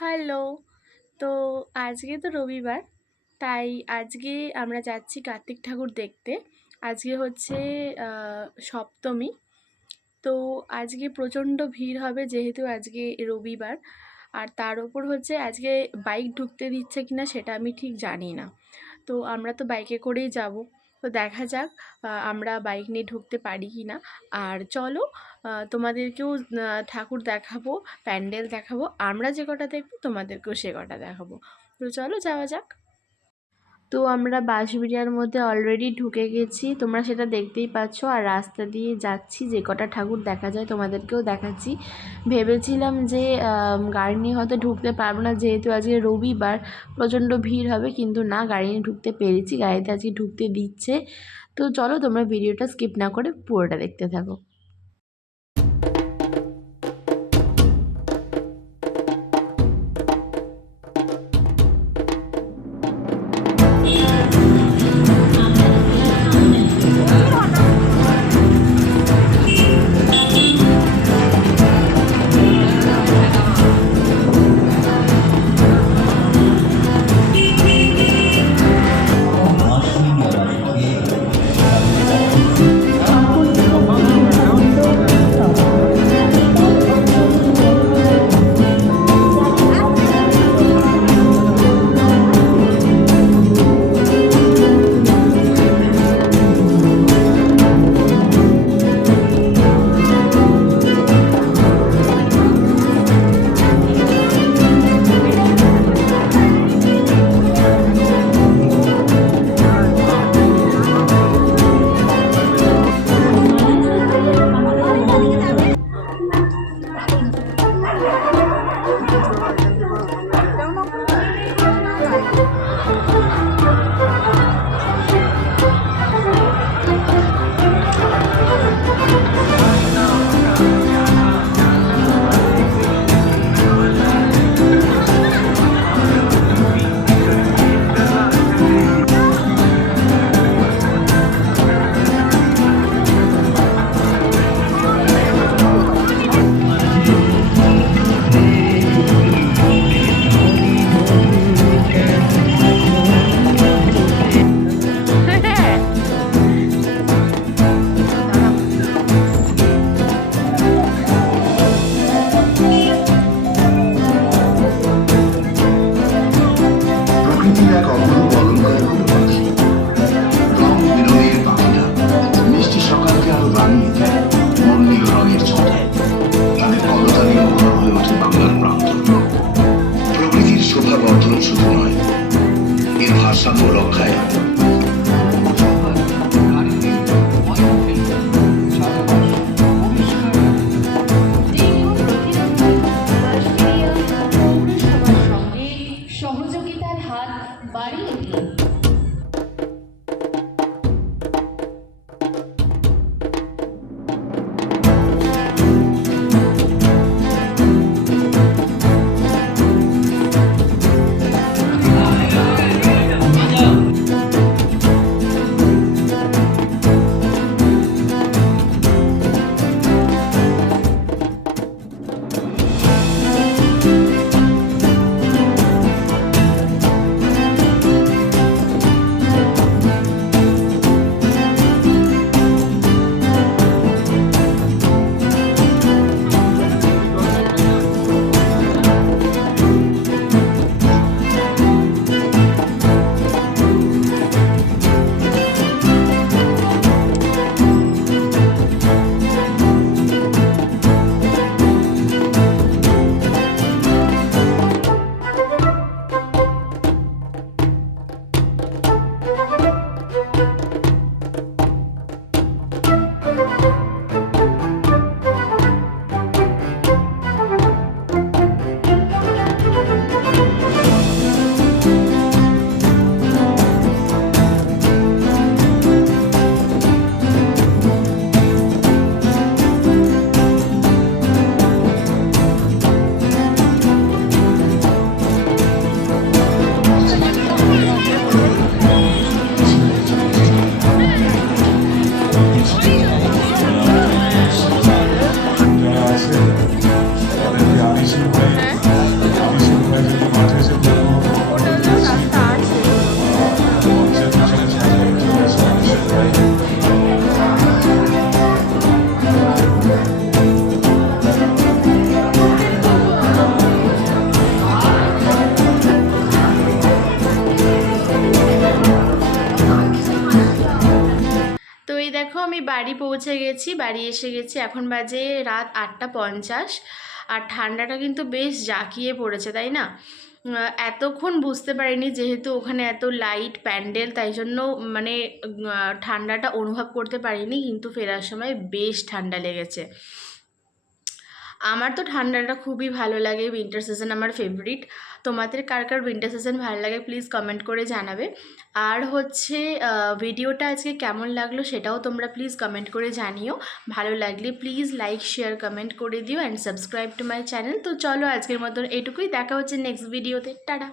Hello. তো আজকে তো রবিবার, তাই আজকে আমরা যাচ্ছি কার্তিক ঠাকুর দেখতে। আজকে হচ্ছে সপ্তমী। তো আজকে প্রচণ্ড ভিড় হবে যেহেতু আজকে রবিবার। আর তার ওপর হচ্ছে আজকে বাইক ঢুকতে দিচ্ছে কিনা সেটা আমি ঠিক জানি না। তো আমরা তো বাইকে করেই যাব। তো দেখা যাক আমরা বাইক নিয়ে ঢুকতে পারি কি না। আর চলো তোমাদেরকেও ঠাকুর দেখাবো, প্যান্ডেল দেখাবো। আমরা যে কটা দেখবো তোমাদেরকেও সে কটা দেখাবো। তো চলো যাওয়া যাক। তো আমরা বাঁশবেড়িয়ার মধ্যে অলরেডি ঢুকে গেছি, তোমরা সেটা দেখতেই পাচ্ছ। আর রাস্তা দিয়ে যাচ্ছি, যে কটা ঠাকুর দেখা যায় তোমাদেরকেও দেখাচ্ছি। ভেবেছিলাম যে গাড়ি নিয়ে হয়তো ঢুকতে পারবো না, যেহেতু আজকে রবিবার প্রচণ্ড ভিড় হবে, কিন্তু না, গাড়ি নিয়ে ঢুকতে পেরেছি, গাড়িতে আজকে ঢুকতে দিচ্ছে। তো চলো তোমরা ভিডিওটা স্কিপ না করে পুরোটা দেখতে থাকো। বাড়ি পৌঁছে গেছি, বাড়ি এসে গেছি, এখন বাজে রাত 8:50। আর ঠান্ডাটা কিন্তু বেশ জাঁকিয়ে পড়েছে, তাই না? এতক্ষণ বুঝতে পারিনি, যেহেতু ওখানে এত লাইট প্যান্ডেল, তাই জন্য মানে ঠান্ডাটা অনুভব করতে পারিনি, কিন্তু ফেরার সময় বেশ ঠান্ডা লেগেছে। আমার তো ঠান্ডাটা খুবই ভালো লাগে, উইন্টার সিজন আমার ফেভারিট। তোমাদের কার কার উইন্টার সিজন ভালো লাগে প্লিজ কমেন্ট করে জানাবে। আর হচ্ছে ভিডিওটা আজকে কেমন লাগলো সেটাও তোমরা প্লিজ কমেন্ট করে জানিও। ভালো লাগলে প্লিজ লাইক শেয়ার কমেন্ট করে দিও and subscribe to my channel. তো চলো আজকের মতন এটুকুই, দেখা হচ্ছে নেক্সট ভিডিওতে, টাটা।